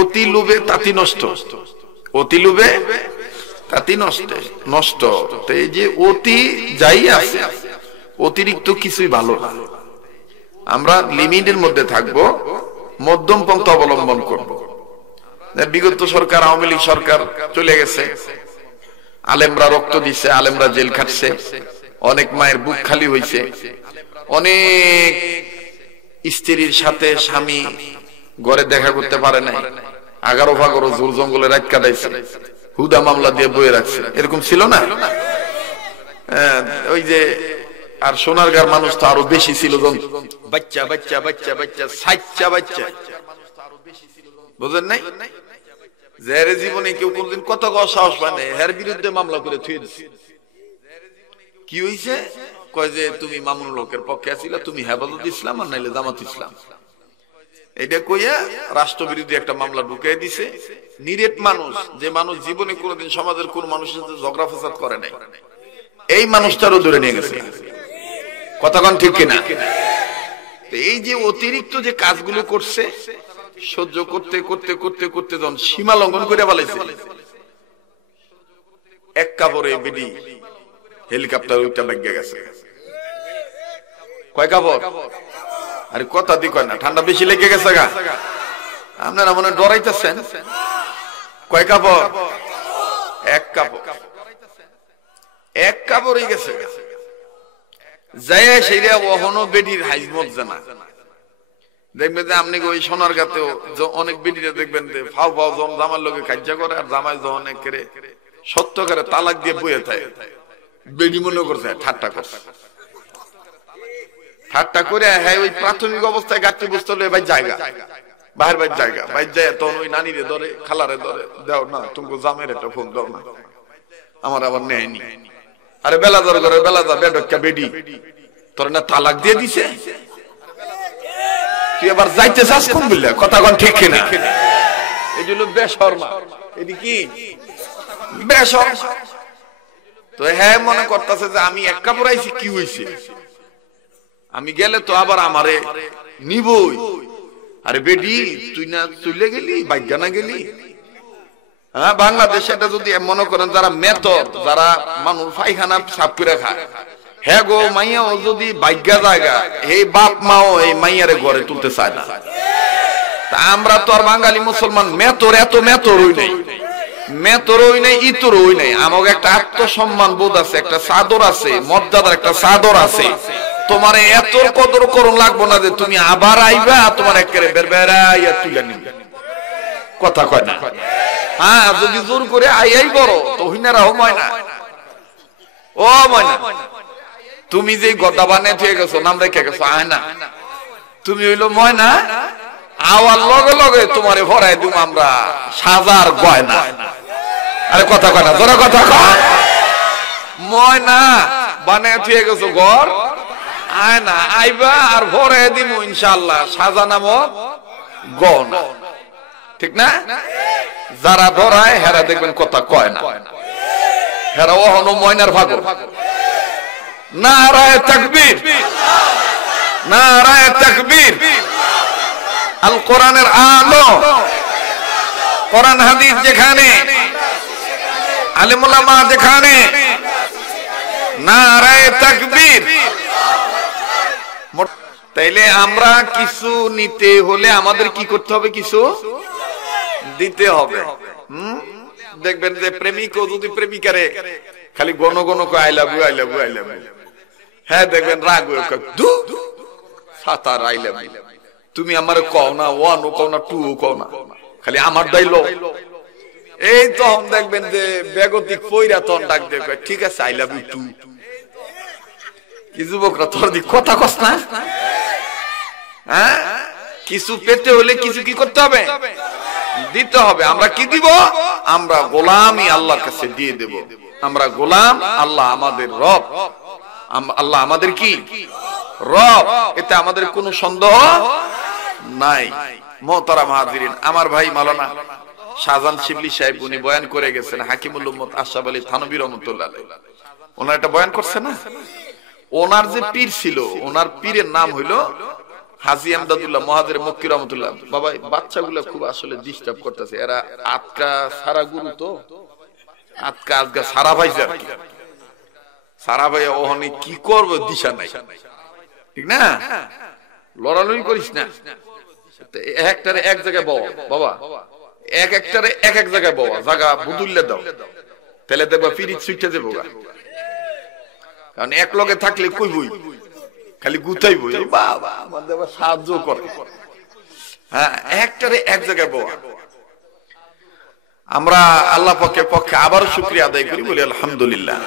অতি লোভে তাতি নষ্ট, অতি লোভে তাতি নষ্ট। তো এই যে অতি যাই আছে, অতিরিক্ত কিছুই ভালো না। আমরা লিমিটের মধ্যে থাকবো, মধ্যম পন্থা অবলম্বন করব। বিগত সরকার, আওয়ামী লীগ সরকার চলে গেছে, আলেমরা রক্ত দিচ্ছে, আলেমরা জেল খাটছে, অনেক মায়ের বুক খালি হয়েছে, অনেক স্ত্রীর সাথে স্বামী ঘরে দেখা করতে পারে নাই, 11 জোর জঙ্গলে রাত কাটাইছে, হুদা মামলা দিয়ে বয়ে রাখছে। এরকম ছিল না? ওই যে আর সোনারগাঁর মানুষ তো আরো বেশি ছিল, বাচ্চা বাচ্চা বাচ্চা বাচ্চা সাচ্চা বাচ্চা, বুঝেন নাই? যার জীবনে কেউ কোনদিন কত সাহস পায় না, এর বিরুদ্ধে মামলা করে থুয়ে দিচ্ছে। কি হইছে? কয় যে তুমি মামুনুল হকের পক্ষে আছিলা, তুমি হেফাজত ইসলাম আর নাইলে জামাত ইসলাম। এটা কইয়া রাষ্ট্রবিরোধী একটা মামলা ঢুকাই দিছে। নিরেট মানুষ, যে মানুষ জীবনে কোনোদিন সমাজের কোন মানুষের সাথে ঝগড়া ফসাদ করে নাই, এই মানুষটারও ধরে নিয়ে গেছে। কথা কোন ঠিক কিনা? এই যে অতিরিক্ত যে কাজগুলো করছে, সহ্য করতে করতে করতে করতে যখন সীমা লঙ্ঘন করে ফেলাইছে, এক কাপড়ে বেডি হেলিকপ্টার উঠটা লাগিয়ে গেছে। কয় কাপড়? আরে কথা দি কয় না, ঠান্ডা বেশি লেগে গেছে গা, আপনারা মনে ডরাইতেছেন। কয় কাপড়? এক কাপড়, এক কাপড়ই গেছে। যাই সেইটা ওহনো বেডির হাইজমত জানা। দেখবেন যে আপনি ওই সোনারগাঁতেও অনেক বেডিরা দেখবেন যে ফাও ফাও জামার লোকে কাজ্জা করে, আর জামাই যখন একেবারে সত্য করে তালাক দিয়ে বইয়ে থাকে, বেডি মনে করছে ঠাট্টা করছে, ঠাট্টা করে হ্যাঁ ওই প্রাথমিক অবস্থায় গাছটি বুঝতে হলে ভাই জায়গা বাহির বাইর জায়গা বাইর যায়, তখন ওই নানিরে ধরে খালারে ধরে, দাও না তুমি জামের একটা ফোন দাও না, আমার আবার নেয়নি। আরে বেলা ধরে করে বেলা যা বেডকা বেডি তোর না তালাক দিয়ে দিছে, তুই আবার যাইতে চাস কোন বললে? কথা কোন ঠিক কিনা? এই হলো বেশরমা। এটি কি বেশরমা? তো হ্যাঁ মনে করতেছে যে আমি এক কাপড় আইছি, কি হইছে, আমি গেলে তো আবার আমারে নিবই। আরে বেডি তুই না চলে গেলি, ভাগ্যা না গেলি। হ্যাঁ, বাংলাদেশে এটা যদি মনে করেন যারা মেথর, যারা মানুষ পায়খানা সাফ করে খায়, হ্যাঁ গো মাইয়াও যদি ভাগ্যা জায়গা, এই বাপ মাও এই মাইয়ারে ঘরে তুলতে চায় না। তা আমরা তো আর বাঙালি মুসলমান মেথর, এত মেথর হই নাই, মেথর হই নাই, ইতর হই নাই। আমাকে একটা আত্মসম্মান বোধ আছে, একটা চাদর আছে, মর্যাদার একটা চাদর আছে। তোমার এত কদর করুন লাগবো না যে তুমি আবার আইবা তোমার একেবারে বেরবেরাইয়া তুইলা নিবে। কথা কয় না? হ্যাঁ, যদি জোর করে আই বড় তো হিনারা ও ময়না, ও ময়না তুমি যে গদা বানিয়ে থুয়ে গেছো, নাম রেখে গেছো আয় না, তুমি হইলো ময়না, আওয়ার লগে লগে তোমারে ভরাই দিম আমরা সাজার গয়না। আরে কথা কয় না, জোরে কথা কয়। ময়না বানিয়ে থুয়ে গেছো ঘর, আয় না, আইবা আর ভরে দিব ইনশাআল্লাহ সাজা নামক গয়না। ঠিক না? যারা ধরায় হেরা দেখবেন কথা কয় না, হেরা ওহনো ময়নার ভাগ। নারায়ে তাকবীর, নারায়ে তাকবীর। আল কোরআনের আলো, কোরআন হাদিস যেখানে, আলেম ওলামা যেখানে, নারায়ে তাকবীর। তাইলে আমরা কিছু নিতে হলে আমাদের কি করতে হবে? কিছু দিতে হবে। দেখবেন যে প্রেমিকও যদি প্রেমিকারে খালি গণ গণ কয় I love you I love you I love you, হ্যাঁ দেখবেন রাগ হয়ে দু সাতার আই লাভ ইউ, তুমি আমারে কও না, ওয়ান ও কও না, টু ও কও না, খালি আমার দাইলো। এই তখন দেখবেন যে বেগতিক পয়রা তখন ডাক দিয়ে কয় ঠিক আছে আই লাভ ইউ টু। কি যুবকরা তোর দিক কথা কস না? হ্যাঁ, কিছু পেতে হলে কিছু কি করতে হবে? দিতে হবে। আমরা কি দিব? আমরা গোলামি আল্লাহর কাছে দিয়ে দেব। আমরা গোলাম, আল্লাহ আমাদের রব, আল্লাহ আমাদের কি রব, এতে আমাদের কোনো সন্দেহ নাই। মোহতারাম হাজিরিন, আমার ভাই মাওলানা শাহজাহান শিবলি সাহেব উনি বয়ান করে গেছেন, হাকিমুল উম্মত আশরাফ আলী থানভী রাহমাতুল্লাহ আলাইহি, ওনার একটা বয়ান করছে না? ওনার যে পীর ছিল, ওনার পীরের নাম হইল হাজী আমদাদুল্লাহ মহাজের মক্কি রহমতুল্লাহ, বাবা বাচ্চাগুলো খুব আসলে ডিস্টার্ব করতেছে, এরা আটকা সারা গুরু তো আজকা আজকা সারা ভাইছে আর কি, সারা ভাই ওখানে কি করবো দিশা নাই, ঠিক না? লড়ালড়ি করিস না, একটারে এক জায়গায় বাবা, বাবা এক একটারে এক এক জায়গায় বাবা, জায়গা বুদুল্লে দাও, তাহলে দেখবা পিরিত সুইটে যাবো। কারণ এক লগে থাকলে কই বই খালি গুতাই বই, বাবা আমাদের আবার সাহায্য করে। হ্যাঁ, একটারে এক জায়গায় বাবা। আমরা আল্লাহ পাকের পক্ষে আবার শুকরিয়া আদায় করি, বলি আলহামদুলিল্লাহ।